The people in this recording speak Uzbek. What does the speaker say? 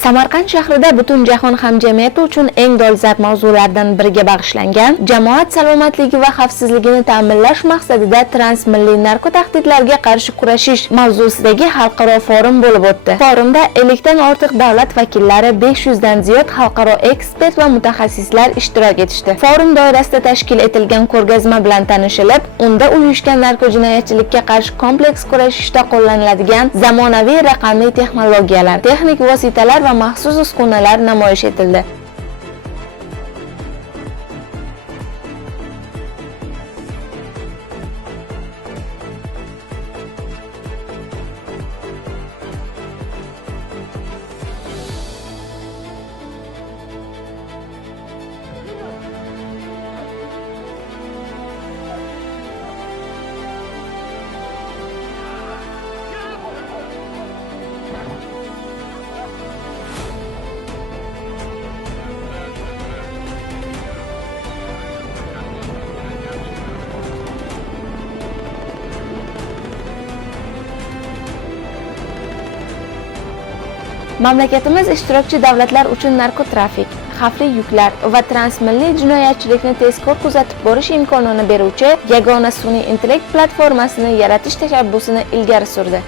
Samarqand shahrida butun jahon hamjamiyati uchun eng dolzarb mavzulardan biriga bag'ishlangan jamoat salomatligi va xavfsizligini ta'minlash maqsadida transmilliy narko tahdidlarga qarshi kurashish mavzusidagi xalqaro forum bo'lib o'tdi. Forumda 50 dan ortiq davlat vakillari, 500 dan ziyod xalqaro ekspert va mutaxassislar ishtirok etishdi. Forum doirasida tashkil etilgan ko'rgazma bilan tanishilib, unda uyushgan narko jinoyatchilikka qarshi kompleks kurashishda qo'llaniladigan zamonaviy raqamli texnologiyalar, texnik vositalar va maxsus uskunalar namoyish etildi. Mamlakatimiz ishtirokchi davlatlar uchun narkotrafik, xavfli yuklar va transmilliy jinoyatchilikni tezkor kuzatib borish imkonini beruvchi yagona sun'iy intellekt platformasini yaratish tashabbusini ilgari surdi.